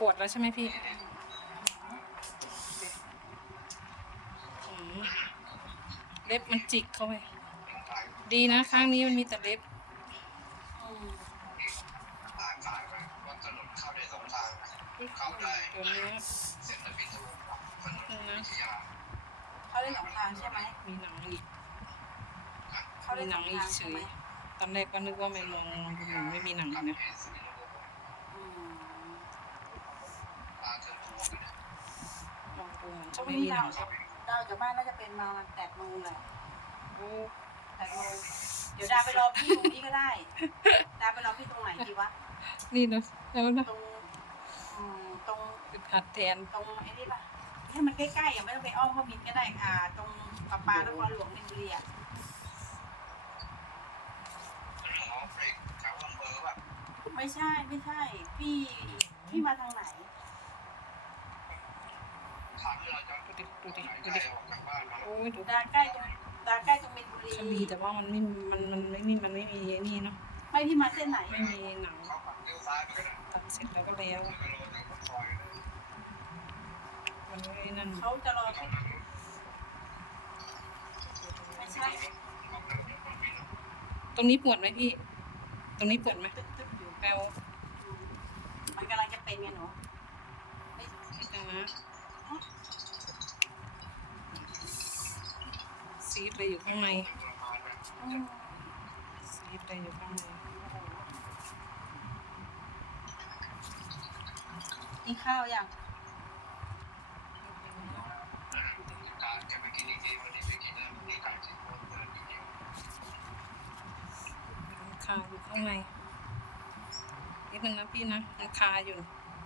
วดแล้วใช่ไหมพี่เล็บมันจิกเข้าไปดีนะข้างนี้มันมีแต่เล็บเดี๋ยวนี้นะเขาเล่นสองทางใช่ไหมมีหนังอีกเขามีเล่นหสนัอง งอีกทางเฉใช่ไหมยตอนแรกก็นึกว่าไม่มองดูหนังไม่มีหนังนะอืมมองดูเหมือนพจะรุ่งไม่นี้มีหเรานังจากบ้านน่าจะเป็นมา8 โมงแหละโอ้ 8 โมงเดี๋ยวดาไปรอพี่ตรงนี้ก็ได้ดาไปรอพี่ตรงไหนดีวะนี่นะแล้วนะตรงตรงอึดอัดแทนตรงไอ้นี่ป่ะให้มันใกล้ๆอ่ะไม่ต้องไปอ้อมเข้ามินก็ได้ตรงปานครหลวงมินบุรีอ่ะไม่ใช่พี่มาทางไหนดูดิโอ้ยดูดาใกล้ตรงมินบุรีก็มีแต่ว่ามันไม่มีไอ้นี่เนาะไม่พี่มาเส้นไหนไม่มีหนังตัดเสร็จแล้วก็แล้วมันไม่นั่นเขาจะรอพี่ไม่ใช่ตรงนี้ปวดไหมพี่ ตรงนี้ปวดไหมตึ๊บอยู่แปลวมันกำลังจะเป็นไงหนูไม่นิดนึงนะซีดเลยอยู่ข้างในอืมซีดเลยอยู่ข้างในกินข้าวยังคาอยู่ข้างในนิดนึงนะพี่นะมันคาอยู่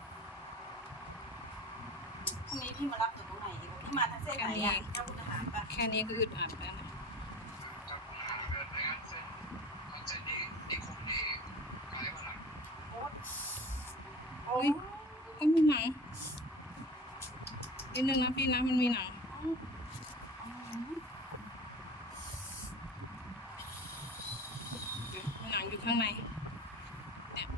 พรุ่งนี้พี่มารับหนูตรงไหนดีกว่าพี่มาทางเส้นไหนอ่ะเจ้าคุณทหารปะแค่นี้ก็อึดอัดแล้วนะโอ๊ตโอ้ยมีหนังนิดนึงนะพี่นะมันมีหนังมีหนังอยู่ข้างในเนี่ย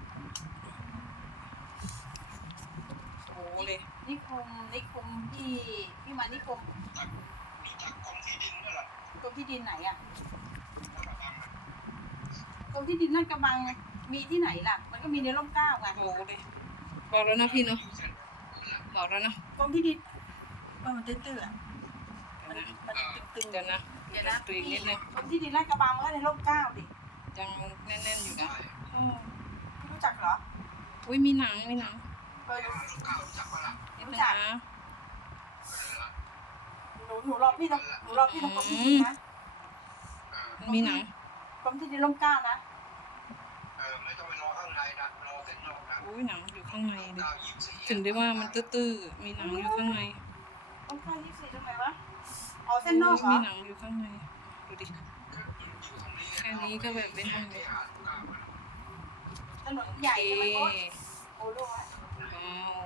โอ้เลยนิคมพี่มานิคมกรมที่ดินไหนอ่ะกรมที่ดินนั่นกระบังมีที่ไหนล่ะ มันก็มีในร่มเกล้าไงโอ้เลยบอกแล้วนะพี่เนาะบอกแล้วนะกรมที่ดินมันตื้อๆอ่ะมันตึงๆเดี๋ยวนะเดี๋ยวนะตัวอีกนิดนึงกรมที่ดินนั่นกระบังมันก็ในร่มเกล้าดิยังแน่นๆอยู่นะพี่รู้จักเหรออุ้ยมีหนังเคยนิดนึงรู้นะจักหนูรอพี่ตรงกรมที่ดินนะมันมีหนังกรมที่ดินร่มเกล้านะไม่ต้องไปรอข้างในนะรอเส้นนอกนะอุ้ยหนังอยู่ข้างในดิถึงได้ว่ามันตื้อๆมีหนังอยู่ข้างในร่มเกล้า24ทำไมวะอ๋อเส้นนอกเหรมีอหนังอยู่ข้างในดูดิแค่นี้ก็แบบเป็นอันเลยถนนใหญ่โอใช่ไหมเคโอ๊ตโอ้ดูไว้ว้าว